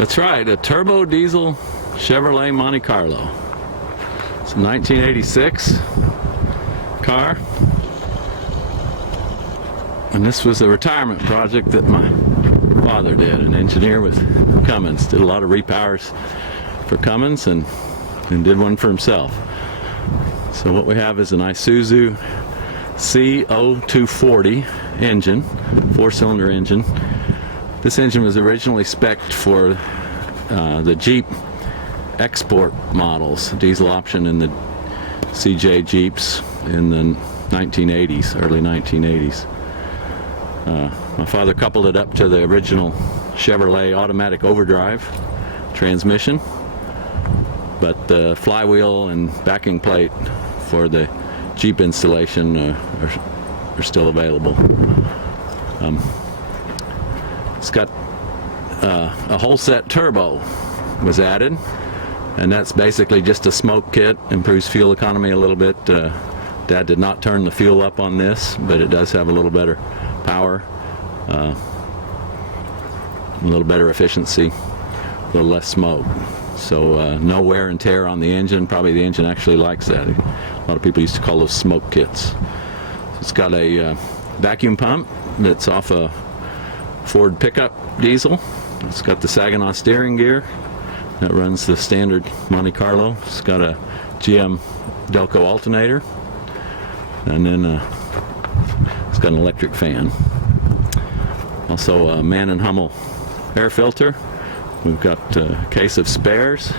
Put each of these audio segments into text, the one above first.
That's right, a turbo diesel Chevrolet Montecarlo. It's a 1986 car. And this was a retirement project that my father did, an engineer with Cummins. Did a lot of repowers for Cummins and did one for himself. So what we have is an Isuzu C240 engine, 4-cylinder engine. This engine was originally spec'd for the Jeep export models, diesel option in the CJ Jeeps in the 1980s, early 1980s. My father coupled it up to the original Chevrolet automatic overdrive transmission, but the flywheel and backing plate for the Jeep installation are still available. It's got a whole set turbo was added, and that's basically just a smoke kit, improves fuel economy a little bit. Dad did not turn the fuel up on this, but it does have a little better power, a little better efficiency, a little less smoke. So no wear and tear on the engine. Probably the engine actually likes that. A lot of people used to call those smoke kits. So it's got a vacuum pump that's off a Ford pickup diesel. It's got the Saginaw steering gear that runs the standard Montecarlo. It's got a GM Delco alternator, and then it's got an electric fan. Also a Man and Hummel air filter. We've got a case of spares,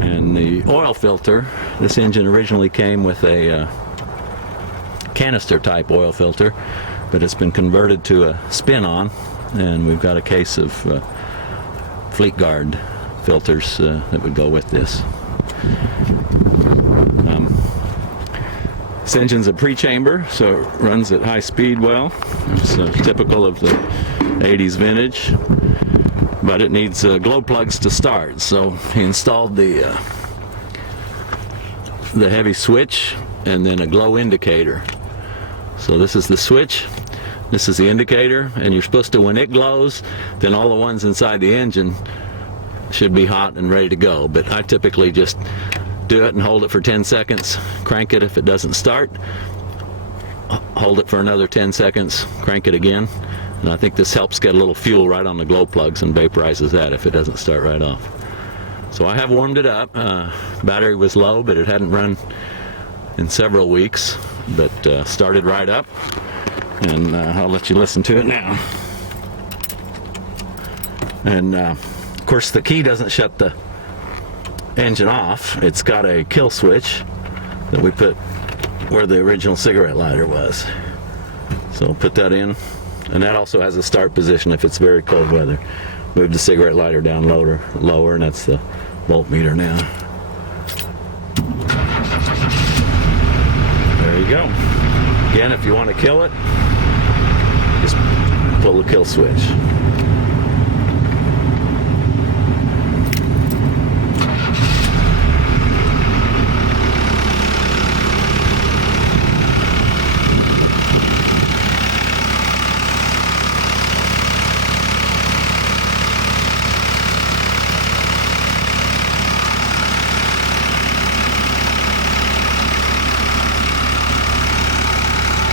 and the oil filter. This engine originally came with a canister type oil filter, but it's been converted to a spin-on, and we've got a case of Fleet Guard filters that would go with this. This engine's a pre-chamber, so it runs at high speed well. It's typical of the 80s vintage, but it needs glow plugs to start. So he installed the heavy switch and then a glow indicator. So this is the switch, this is the indicator, and you're supposed to, when it glows, then all the ones inside the engine should be hot and ready to go. But I typically just do it and hold it for 10 seconds, crank it if it doesn't start, hold it for another 10 seconds, crank it again, and I think this helps get a little fuel right on the glow plugs and vaporizes that if it doesn't start right off. So I have warmed it up. Battery was low, but it hadn't run in several weeks, but started right up, and I'll let you listen to it now. And of course the key doesn't shut the engine off. It's got a kill switch that we put where the original cigarette lighter was. So we'll put that in, and that also has a start position if it's very cold weather. Move the cigarette lighter down lower, and that's the voltmeter now. There you go. Again, if you want to kill it, just pull the kill switch.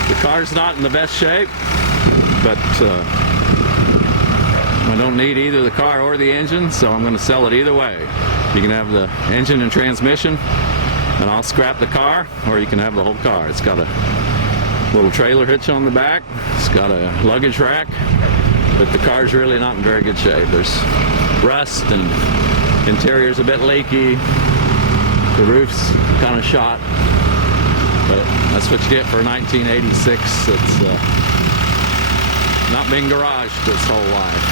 The car's not in the best shape, but I don't need either the car or the engine, so I'm going to sell it either way. You can have the engine and transmission, and I'll scrap the car, or you can have the whole car. It's got a little trailer hitch on the back, it's got a luggage rack, but the car's really not in very good shape. There's rust, and interior's a bit leaky, the roof's kind of shot. But that's what you get for a 1986. It's not been garaged its whole life.